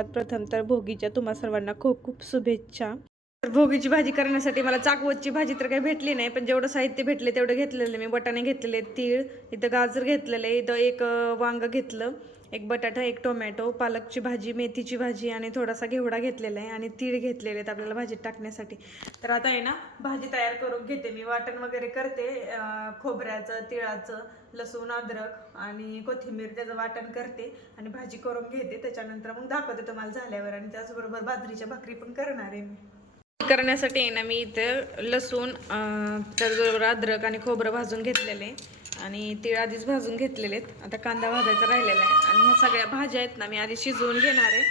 सर्वात प्रथम तर भोगीच्या तुम्हा सर्वांना खूप खूप शुभेच्छा. तर भोगीची भाजी करण्यासाठी मला चाकवतची भाजी तर काही भेटली नाही, पण जेवढं साहित्य भेटले तेवढं घेतलेलं मी. बटाणे घेतलेले, तीळ, इथं गाजर घेतलेले, इथं एक वांग घेतलं, एक बटाटा, एक टोमॅटो, पालकची भाजी, मेथीची भाजी आणि थोडासा घेवडा घेतलेला आहे आणि तीळ घेतलेले आहेत आपल्याला भाजीत टाकण्यासाठी. तर आता आहे ना भाजी तयार करून घेते मी. वाटण वगैरे करते, खोबऱ्याचं, तिळाचं, लसूण, अद्रक आणि कोथिंबीर त्याचं वाटण करते आणि भाजी करून घेते. त्याच्यानंतर मग दाखवते तुम्हाला झाल्यावर. आणि त्याचबरोबर बाजरीच्या भाकरी पण करणार आहे मी. करण्यासाठी आहे ना मी इथं लसूण, त्याचबरोबर अद्रक आणि खोबरं भाजून घेतलेले आणि तीळ आधीच भाजून घेतलेले आहेत. आता कांदा भाजायचा राहिलेला आहे आणि ह्या सगळ्या भाज्या आहेत ना मी आधी शिजवून घेणार आहे.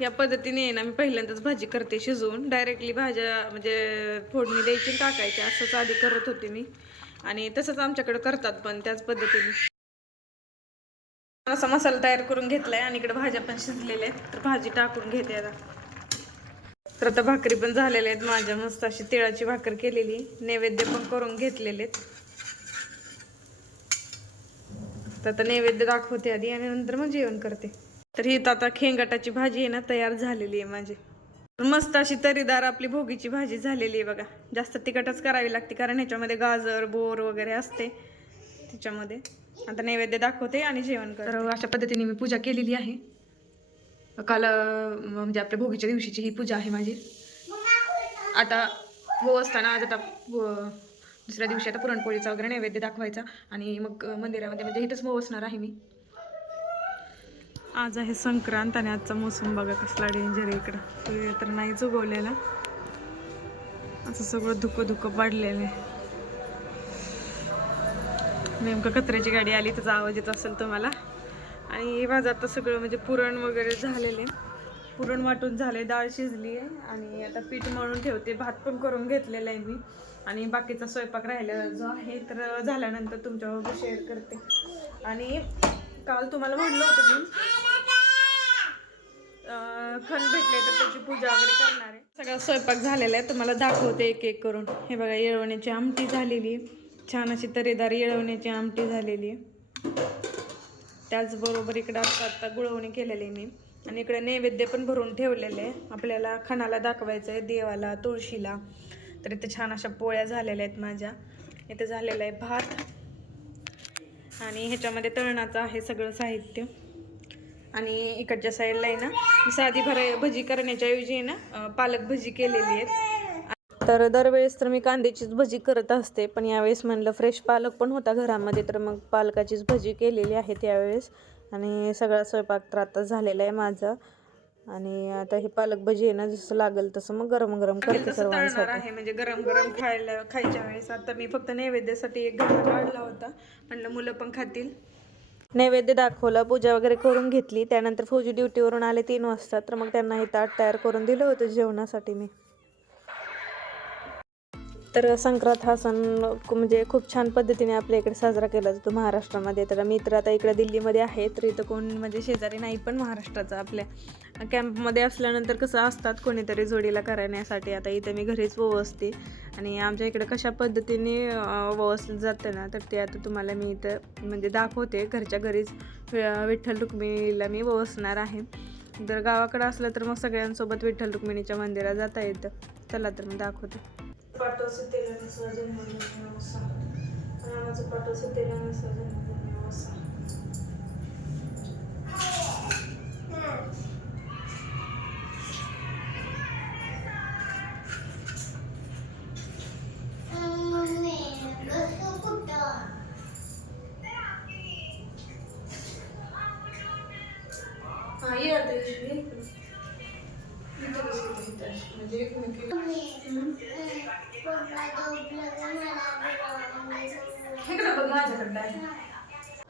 या पद्धतीने आहे ना मी पहिल्यांदाच भाजी करते शिजवून. डायरेक्टली भाज्या म्हणजे फोडणी द्यायची टाकायची असंच आधी करत होते मी, आणि तसंच आमच्याकडे करतात पण त्याच पद्धतीने. असा मसाला तयार करून घेतलाय आणि इकडे भाज्या पण शिजलेल्या आहेत, तर भाजी टाकून घेते आता. तर आता भाकरी पण झालेल्या आहेत माझ्या. मस्त अशी तिळाची भाकर केलेली, नैवेद्य पण करून घेतलेले आहेत. तर आता नैवेद्य दाखवते आधी आणि नंतर मग जेवण करते. तर ही आता खेंगाटाची भाजी आहे ना तयार झालेली आहे माझी. मस्त अशी तरीदार आपली भोगीची भाजी झालेली आहे बघा. जास्त तिखटच करावी लागते कारण ह्याच्यामध्ये गाजर, बोर वगैरे असते त्याच्यामध्ये. आता नैवेद्य दाखवते आणि जेवण करते. तर अशा पद्धतीने मी पूजा केलेली आहे काल, म्हणजे आपल्या भोगीच्या दिवशीची ही पूजा आहे माझी. आता असताना आज आता दुसऱ्या दिवशी आता पुरणपोळीचा वगैरे नैवेद्य दाखवायचा आणि मग मंदिरामध्ये म्हणजे इथंच असणार आहे मी. आज आहे संक्रांत आणि आजचा मोसम बघा कसला डेंजर आहे इकडं. सूर्य तर नाहीच उगवलेला, असं सगळं धुकं धुकं पडलेलं आहे. नेमकं कचऱ्याची गाडी आली, त्याचा आवाज येत असेल तुम्हाला. आणि माझं आता सगळं म्हणजे पुरण वगैरे झालेले, पुरण वाटून झाले, डाळ शिजली आहे आणि आता पीठ मळून ठेवते. भात पण करून घेतलेला आहे मी आणि बाकीचा स्वयंपाक राहिला जो आहे तर झाल्यानंतर तुमच्याबरोबर शेअर करते. आणि काल तुम्हाला म्हणलं होतं मी खण भेटले तर त्याची पूजा वगैरे करणार आहे. सगळा स्वयंपाक झालेला आहे, तुम्हाला दाखवते एक एक करून. हे बघा, येळवण्याची आमटी झालेली, छान अशी तरेदार येळवण्याची आमटी झालेली. त्याचबरोबर इकडं आता गुळवणी केलेली मी आणि इकडे नैवेद्य पण भरून ठेवलेले आहे. आपल्याला खणाला दाखवायचं आहे, देवाला, तुळशीला. तर इथे छान अशा पोळ्या झालेल्या आहेत माझ्या. इथे झालेलं आहे भात आणि ह्याच्यामध्ये तळणाचं आहे सगळं साहित्य. आणि इकडच्या साईडला आहे ना साधी भजी करण्याच्या ऐवजी आहे ना पालक भजी केलेली आहेत. तर दरवेळेस तर मी कांद्याचीच भजी करत असते, पण यावेळेस म्हणलं फ्रेश पालक पण होता घरामध्ये, तर मग पालकाचीच भजी केलेली आहे त्यावेळेस. आणि सगळा स्वयंपाक तर आता झालेला आहे माझा. आणि आता हे पालक भजी आहे ना जसं लागेल तसं मग गरम गरम करते सर्वांसाठी आहे, म्हणजे गरम गरम खायच्या वेळेस. आता मी फक्त नैवेद्यासाठी एक घास काढला होता, म्हणलं मुलं पण खातील. नैवेद्य दाखवला, पूजा वगैरे करून घेतली. त्यानंतर फौजी ड्युटीवरून आले 3 वाजता, तर मग त्यांना हे ताट तयार करून दिलं होतं जेवणासाठी मी. तर संक्रांत हा सण म्हणजे खूप छान पद्धतीने आपल्या इकडे साजरा केला जातो महाराष्ट्रामध्ये. तर मी तर आता इकडे दिल्लीमध्ये आहे, तर इथं कोण म्हणजे शेजारी नाही पण महाराष्ट्राचा. आपल्या कॅम्पमध्ये असल्यानंतर कसं असतात कोणीतरी जोडीला करण्यासाठी. आता इथं मी घरीच वसते आणि आमच्या इकडे कशा पद्धतीने वसलं जातं ना, तर ते आता तुम्हाला मी इथं म्हणजे दाखवते. घरच्या घरीच विठ्ठल रुक्मिणीला मी वसणार आहे. जर गावाकडं असलं तर मग सगळ्यांसोबत विठ्ठल रुक्मिणीच्या मंदिरात जाता येतं. चला तर मी दाखवते. पाठवसे तेलाने सजन म्हणून वसा, रामाचं पाठवसे तेलाने सजन म्हणून वसा. हा ये आता इशू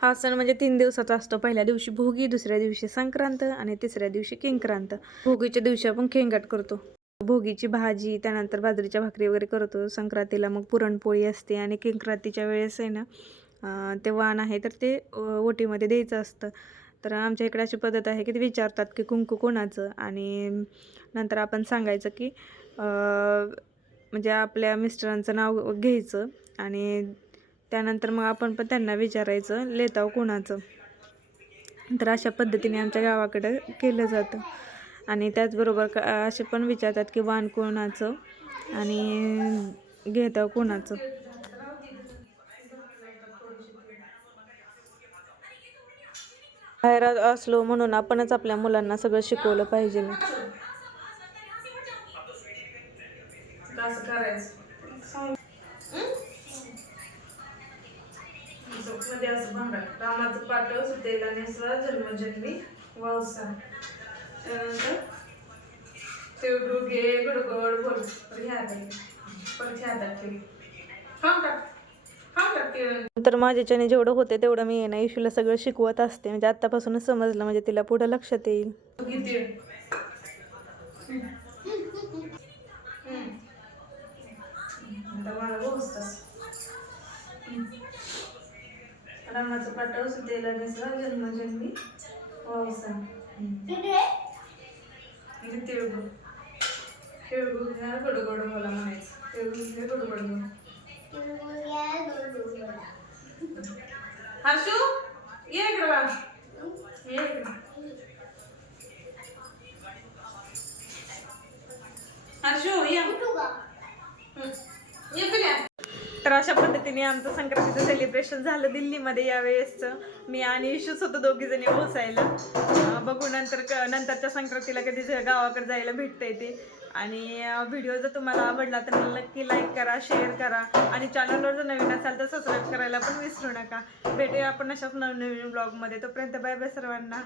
हा सण म्हणजे 3 दिवसाचा असतो. पहिल्या दिवशी भोगी, दुसऱ्या दिवशी संक्रांत आणि तिसऱ्या दिवशी किंक्रांत. भोगीच्या दिवशी आपण खेंगाट करतो, भोगीची भाजी, त्यानंतर बाजरीच्या भाकरी वगैरे करतो. संक्रांतीला मग पुरणपोळी असते आणि किंक्रांतीच्या वेळेस आहे ना ते वाण आहे तर ते ओटीमध्ये द्यायचं असतं. तर आमच्या इकडे अशी पद्धत आहे की ते विचारतात की कुंकू कोणाचं, आणि नंतर आपण सांगायचं की म्हणजे आपल्या मिस्टरांचं नाव घ्यायचं आणि त्यानंतर मग आपण पण त्यांना विचारायचं लेताव कोणाचं. तर अशा पद्धतीने आमच्या गावाकडं केलं जातं. आणि त्याचबरोबर असे पण विचारतात की वाण कोणाचं आणि घेतं कोणाचं. बाहेर असलो म्हणून आपणच आपल्या मुलांना सगळं शिकवलं पाहिजे. रामाचं पाठव सुतेला नेसवा जन्मजन्मी वावसा. त्यानंतर तिळगुळ घे गोड बोल तर माझ्याच्याने जेवढं होते तेवढं मी ना इशूला सगळं शिकवत असते. म्हणजे आत्तापासूनच समजलं म्हणजे तिला पुढं लक्षात येईल. रामाचं पाठव सुतेला नेसवा जन्मजन्मी वावसा. तिळगुळ तिळगुळ घ्या गोड गोड बोला म्हणायचं. तिळगुळ घ्या गोड गोड बोला. हर्षू ये इकडे बा. ये इकडे. हर्षू या. ये पिल्या. तर अशा पद्धतीने आमचं संक्रांतीचं सेलिब्रेशन झालं दिल्लीमध्ये यावेळेसचं. मी आणि इशूच होतो दोघीजणी पोचायला. बघू नंतरच्या संक्रांतीला कधी गावाकडे जायला भेटता येते. आणि व्हिडिओ जर तुम्हाला आवडला तर नक्की लाईक करा, शेअर करा आणि चॅनलवर जर नवीन असाल तर सबस्क्राईब करायला पण विसरू नका. भेटूया आपण अशाच नवनवीन ब्लॉगमध्ये. तोपर्यंत बाय बाय सर्वांना.